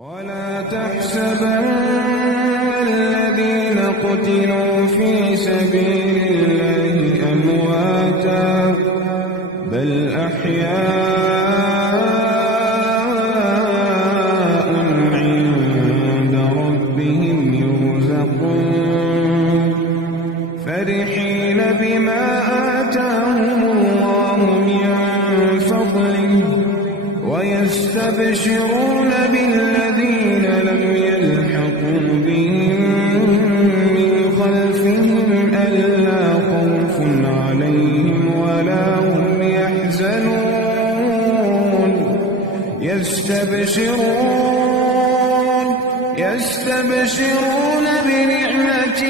ولا تحسبن الذين قتلوا في سبيل الله أمواتا بل أحياء عند ربهم يرزقون فرحين بما آتاهم الله من فضله ويستبشرون بالذين لم يلحقوا بهم من خلفهم ألا خوف عليهم ولا هم يحزنون يستبشرون بنعمة